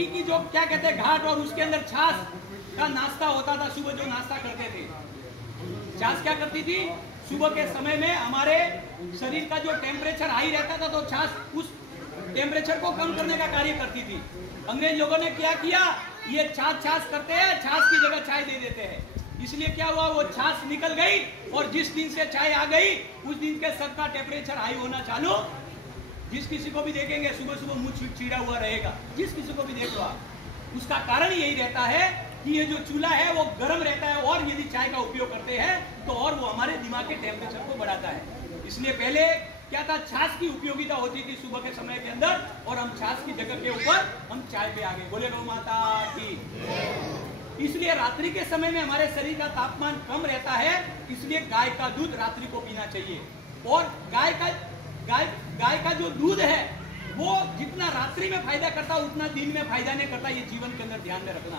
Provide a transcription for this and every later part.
मक्की की जो क्या कहते हैं घाट, और उसके अंदर छाछ का नाश्ता होता था। सुबह जो नाश्ता करते थे, छाछ क्या करती थी, सुबह के समय में हमारे शरीर का जो टेम्परेचर हाई रहता था तो छाछ उस टेम्परेचर को कम करने का कार्य करती थी। अंग्रेज लोगों ने क्या किया, ये छाछ करते हैं, छाछ की जगह चाय दे देते हैं। इसलिए क्या हुआ, वो छाछ निकल गई और जिस दिन से चाय आ गई उस दिन के सबका टेम्परेचर हाई होना चालू। जिस किसी को भी देखेंगे सुबह सुबह मुंह चिड़ा हुआ रहेगा, जिस किसी को भी देख लो आप। उसका कारण यही रहता है कि ये जो चूल्हा है वो गर्म रहता है, और यदि चाय का उपयोग करते हैं तो और वो हमारे दिमाग के टेम्परेचर को बढ़ाता है। इसलिए पहले क्या था, छाछ की उपयोगिता होती थी सुबह के समय के अंदर, और हम छाछ की जगह के ऊपर हम चाय पे आ गए। बोले गौ माता की। इसलिए रात्रि के समय में हमारे शरीर का तापमान कम रहता है, इसलिए गाय का दूध रात्रि को पीना चाहिए। और गाय का जो दूध है वो जितना रात्रि में फायदा करता उतना दिन में फायदा नहीं करता। ये जीवन के अंदर ध्यान में रखना।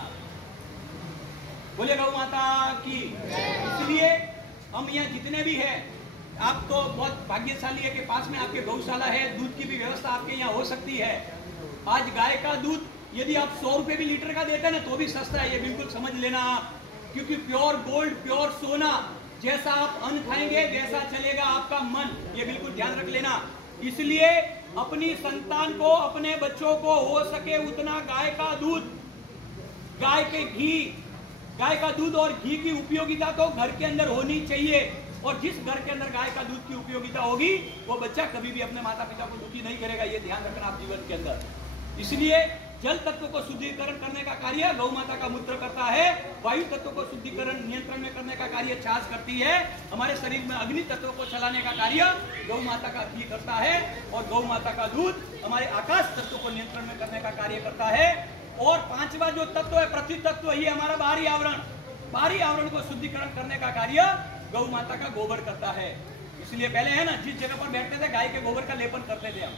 बोले गौ माता की। इसलिए हम यहाँ जितने भी हैं, आप तो बहुत भाग्यशाली है कि पास में आपके गौशाला है, दूध की भी व्यवस्था आपके यहाँ हो सकती है। आज गाय का दूध यदि आप 100 रुपए भी लीटर का देते हैं ना तो भी सस्ता है, ये बिल्कुल समझ लेना आप। क्योंकि प्योर गोल्ड, प्योर सोना, जैसा आप अन्न खाएंगे वैसा चलेगा आपका मन, ये बिल्कुल ध्यान रख लेना। इसलिए अपनी संतान को, अपने बच्चों को हो सके उतना गाय का दूध, गाय के घी, गाय का दूध और घी की उपयोगिता तो घर के अंदर होनी चाहिए। और जिस घर के अंदर गाय का दूध की उपयोगिता होगी वो बच्चा कभी भी अपने माता पिता को दुखी नहीं करेगा, ये ध्यान रखना आप जीवन के अंदर। इसलिए जल तत्व को शुद्धिकरण करने का कार्य गौ माता का मूत्र करता है। वायु तत्व को शुद्धिकरण नियंत्रण में करने का कार्य छाछ करती है। हमारे शरीर में अग्नि तत्व को चलाने का कार्य गौ माता का घी करता है। और गौ माता का दूध हमारे आकाश तत्व को नियंत्रण में करने का कार्य करता है। और पांचवा जो तत्व है पृथ्वी तत्व, ही हमारा बाहरी आवरण, बाहरी आवरण को शुद्धिकरण करने का कार्य गौ माता का गोबर करता है। इसलिए पहले है ना, जिस जगह पर बैठते थे गाय के गोबर का लेपन करते थे हम।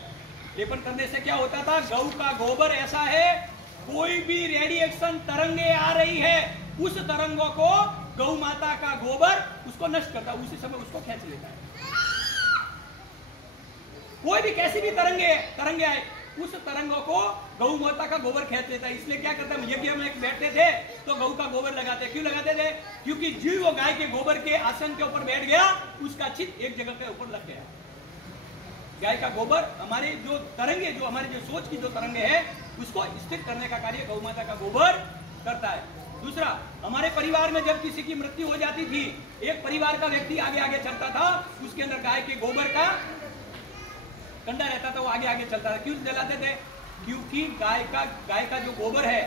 लेपन करने से क्या होता था, गौ का गोबर ऐसा है, कोई भी रेडिएशन तरंगे आ रही है उस तरंगों को गौ माता का गोबर उसको नष्ट करता है, उसी समय उसको खींच लेता है। कोई भी कैसी भी तरंगे आए उस तरंगों को गौ माता का गोबर खींच लेता है। इसलिए क्या करता है, यदि हम एक बैठते थे तो गौ का गोबर लगाते। क्यों लगाते थे, क्योंकि जीव वो गाय के गोबर के आसन के ऊपर बैठ गया, उसका चित्त एक जगह के ऊपर लग गया। गाय का गोबर हमारे जो तरंगे, जो हमारे जो सोच की जो तरंगे है उसको स्थिर करने का कार्य गौ माता का गोबर करता है। दूसरा, हमारे परिवार में जब किसी की मृत्यु हो जाती थी, एक परिवार का व्यक्ति आगे आगे चलता था, उसके अंदर गाय के गोबर का कंडा रहता था, वो आगे आगे चलता था। क्यों जलाते थे, क्योंकि गाय का जो गोबर है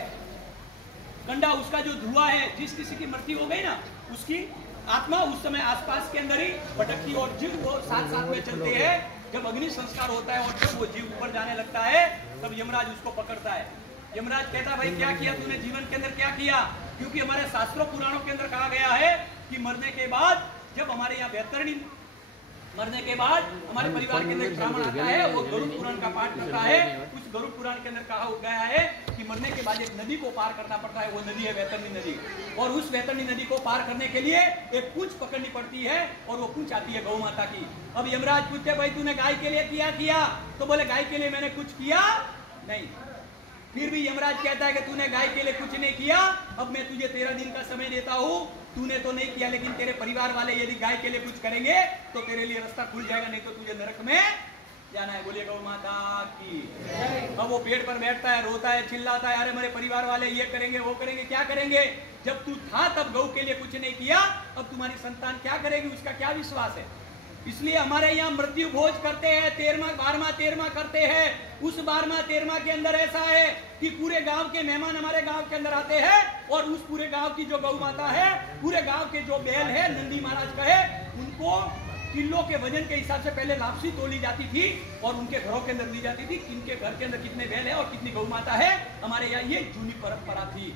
कंडा, उसका जो धुआं है, जिस किसी की मृत्यु हो गई ना उसकी आत्मा उस समय आसपास के अंदर ही भटकती और जीव वो साथ साथ में चलते हैं। जब अग्नि संस्कार होता है और जब वो जीव ऊपर जाने लगता है तब यमराज उसको पकड़ता है। यमराज कहता है, भाई क्या किया तूने जीवन के अंदर, क्या किया? क्योंकि हमारे शास्त्रों पुराणों के अंदर कहा गया है कि मरने के बाद, जब हमारे यहाँ बेहतरीन मरने के बाद हमारे परिवार के अंदर ब्राह्मण आता है, वो गरुड़ पुराण का पाठ करता है। उस गरुड़ पुराण के अंदर कहा गया है कि मरने के बाद एक नदी को पार करना पड़ता है, वो नदी है वैतरणी नदी। और उस वैतरणी नदी को पार करने के लिए एक पूंछ पकड़नी पड़ती है और वो पूंछ आती है गौ माता की। अब यमराज पूछते, भाई तूने गाय के लिए किया? तो बोले गाय के लिए मैंने कुछ किया नहीं। फिर भी यमराज कहता है कि तूने गाय के लिए कुछ नहीं किया, अब मैं तुझे 13 दिन का समय देता हूँ। तूने तो नहीं किया, लेकिन तेरे परिवार वाले यदि गाय के लिए कुछ करेंगे तो तेरे लिए रास्ता खुल जाएगा, नहीं तो तुझे नरक में जाना है। बोलिए गौ माता की। अब वो पेड़ पर बैठता है, रोता है, चिल्लाता है, अरे मेरे परिवार वाले ये करेंगे वो करेंगे। क्या करेंगे? जब तू था तब गौ के लिए कुछ नहीं किया, अब तुम्हारी संतान क्या करेगी, उसका क्या विश्वास है? इसलिए हमारे यहाँ मृत्यु भोज करते हैं, 13वां करते हैं। उस 12वां के अंदर ऐसा है कि पूरे गांव के मेहमान हमारे गांव के अंदर आते हैं और उस पूरे गांव की जो गौ माता है, पूरे गांव के जो बैल है, नंदी महाराज का है, उनको किलो के वजन के हिसाब से पहले लापसी तोली जाती थी और उनके घरों के अंदर दी जाती थी। किनके घर के अंदर कितने बैल है और कितनी गौ माता है, हमारे यहाँ ये जूनी परंपरा थी।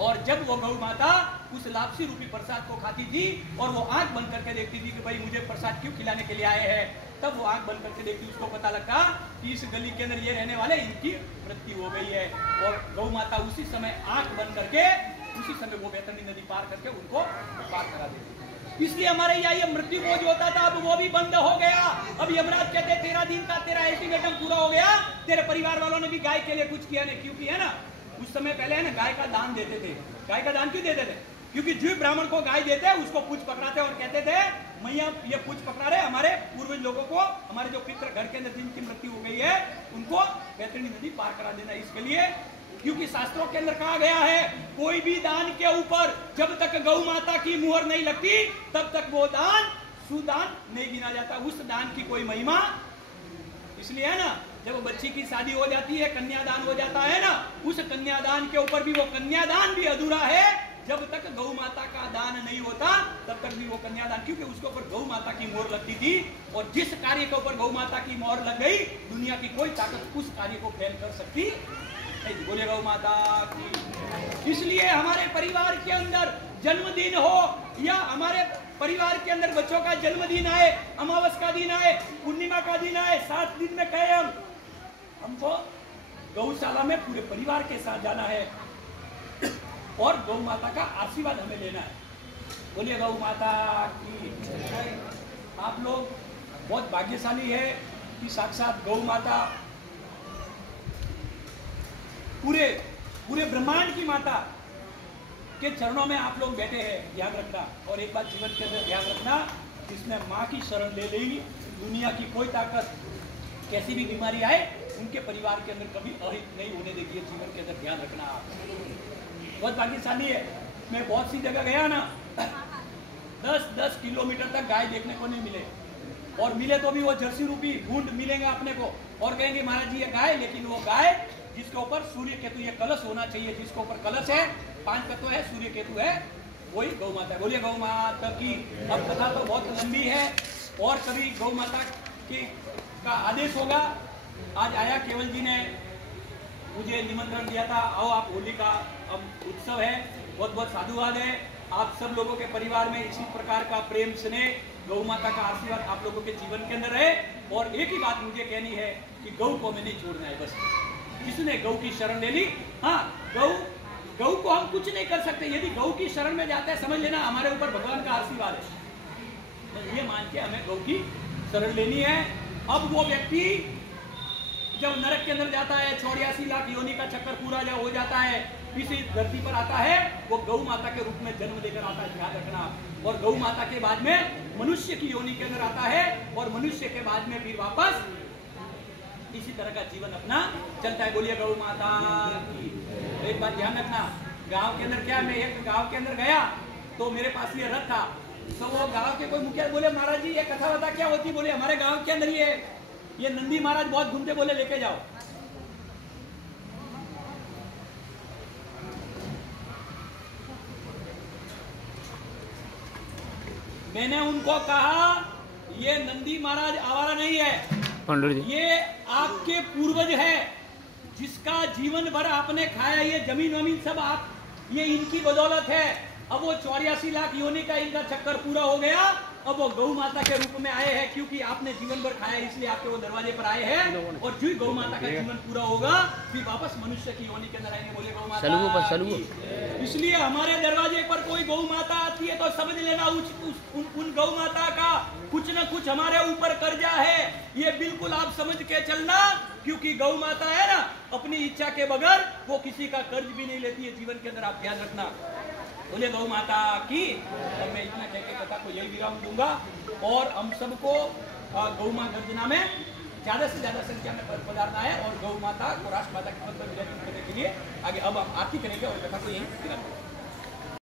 और जब वो गौ माता उस लापसी रूपी प्रसाद को खाती थी और वो आंख बंद करके देखती थी कि भाई मुझे प्रसाद क्यों खिलाने के लिए आए हैं, तब वो आंख बंद करके देखती, उसको पता लगा कि इस गली के अंदर ये रहने वाले, इनकी मृत्यु हो गई है। और गौ माता उसी समय आंख बंद करके, उसी समय वो वैतरणी नदी पार करके उनको पार करा देती थी। इसलिए हमारे यहाँ ये मृत्यु भोज होता था, अब वो भी बंद हो गया। अब यमराज कहते 13 दिन का तेरा अल्टीमेटम पूरा हो गया, तेरे परिवार वालों ने भी गाय के लिए कुछ किया नहीं, क्योंकि है ना उस समय पहले है ना गाय का दान देते थे। गाय का दान क्यों देते थे? क्योंकि जो ब्राह्मण को गाय देते हैं उसको पूछ पकड़ाते और कहते थे मैया ये पूछ पकड़ा रहे हमारे पूर्वज लोगों को, हमारे जो पितृ घर के अंदर जिनकी मृत्यु हो गई है उनको बैतरणी नदी पार करा देना। इसके लिए क्योंकि शास्त्रों के अंदर कहा गया है कोई भी दान के ऊपर जब तक गौ माता की मुहर नहीं लगती तब तक वो दान सुदान नहीं गिना जाता, उस दान की कोई महिमा। इसलिए है ना जब बच्ची की शादी हो जाती है कन्यादान हो जाता है ना, उस कन्यादान के ऊपर भी वो कन्यादान भी अधूरा है जब तक गौ माता का दान नहीं होता तब तक भी वो कन्यादान, क्योंकि उसके ऊपर गौ माता की मोहर लगती थी और जिस कार्य के ऊपर गौ माता की मोहर लग गई दुनिया की कोई ताकत उस कार्य को फेल कर सकती नहीं। बोले गौ माता की। इसलिए हमारे परिवार के अंदर जन्मदिन हो या हमारे परिवार के अंदर बच्चों का जन्मदिन आए, अमावस का दिन आए, पूर्णिमा का दिन आए, 7 दिन में कहे हमको गौशाला में पूरे परिवार के साथ जाना है और गौ माता का आशीर्वाद हमें लेना है। बोलिए गौ माता की। आप लोग बहुत भाग्यशाली है कि साक्षात गौ माता पूरे पूरे ब्रह्मांड की माता के चरणों में आप लोग बैठे हैं। ध्यान रखना और एक बात जीवन के अंदर ध्यान रखना, जिसने माँ की शरण ले ली दुनिया की कोई ताकत कैसी भी बीमारी आए उनके परिवार के अंदर कभी अहित नहीं होने देगी। जीवन के अंदर ध्यान रखना बहुत भाग्यशाली है। मैं बहुत सी जगह गया ना 10-10 किलोमीटर तक गाय देखने को नहीं मिले और मिले तो भी वो जर्सी रूपी भूंड मिलेंगे अपने को और कहेंगे महाराज जी ये गाय, लेकिन वो गाय जिसके ऊपर सूर्य केतु ये कलश होना चाहिए, जिसके ऊपर कलश है 5 तत्व है सूर्य केतु है वही गौ माता है। बोलिए गौ माता की। अब कथा तो बहुत लंबी है और कभी गौ माता की का आदेश होगा। आज आया केवल जी ने मुझे निमंत्रण दिया था, आओ आप होली का अब उत्सव है, बहुत बहुत साधुवाद है। आप सब लोगों के परिवार में इसी प्रकार का प्रेम स्नेह गौ माता का आशीर्वाद आप लोगों के जीवन के अंदर रहे। और एक ही बात मुझे कहनी है कि गौ को हमें नहीं छोड़ना है। बस जिसने गौ की शरण ले ली, हाँ गौ को हम कुछ नहीं कर सकते, यदि गौ की शरण में जाते हैं समझ लेना हमारे ऊपर भगवान का आशीर्वाद है। ये मान के हमें गौ की शरण लेनी है। अब वो व्यक्ति जब नरक के अंदर जाता है 84 लाख योनि का चक्कर पूरा जब हो जाता है, इसी धरती पर आता है, वो गौ माता के रूप में जन्म लेकर आता है। ध्यान रखना। और गौ माता के बाद में मनुष्य की योनि के अंदर आता है और मनुष्य के बाद में फिर वापस इसी तरह का जीवन अपना चलता है। बोलिए गौ माता की। तो एक बात ध्यान रखना, गांव के अंदर क्या, मैं एक गांव के अंदर गया तो मेरे पास ये रथ था, तो वो गांव के कोई मुखिया बोले महाराज जी ये कथा बता क्या होती। बोले हमारे गांव के अंदर ये नंदी महाराज बहुत घूमते, बोले लेके जाओ। मैंने उनको कहा ये नंदी महाराज आवारा नहीं है, ये आपके पूर्वज है जिसका जीवन भर आपने खाया, ये जमीन वमीन सब आप, ये इनकी बदौलत है। अब वो 84 लाख योनि का इनका चक्कर पूरा हो गया, अब वो गौ माता के रूप में आए हैं क्योंकि आपने जीवन भर खाया इसलिए आपके वो दरवाजे पर आए हैं। और जो गौ माता का जीवन पूरा होगा फिर वापस मनुष्य की योनि के अंदर आएंगे। बोले गौ माता। इसलिए हमारे दरवाजे पर कोई गौ माता आती है तो समझ लेना उन गौ माता का कुछ न कुछ हमारे ऊपर कर्जा है, ये बिल्कुल आप समझ के चलना। क्योंकि गौ माता है ना अपनी इच्छा के बगैर वो किसी का कर्ज भी नहीं लेती है। जीवन के अंदर आप ध्यान रखना। बोले गौ माता की। और मैं इतना कह के कथा को यही विराम दूंगा और हम सबको गौ मां गर्जना में ज्यादा से ज्यादा संख्या में पधारना है और गौ माता को राष्ट्र माता के पद पर विजय करने के लिए आगे अब हम आरती करेंगे और कथा को यही विराम देंगे।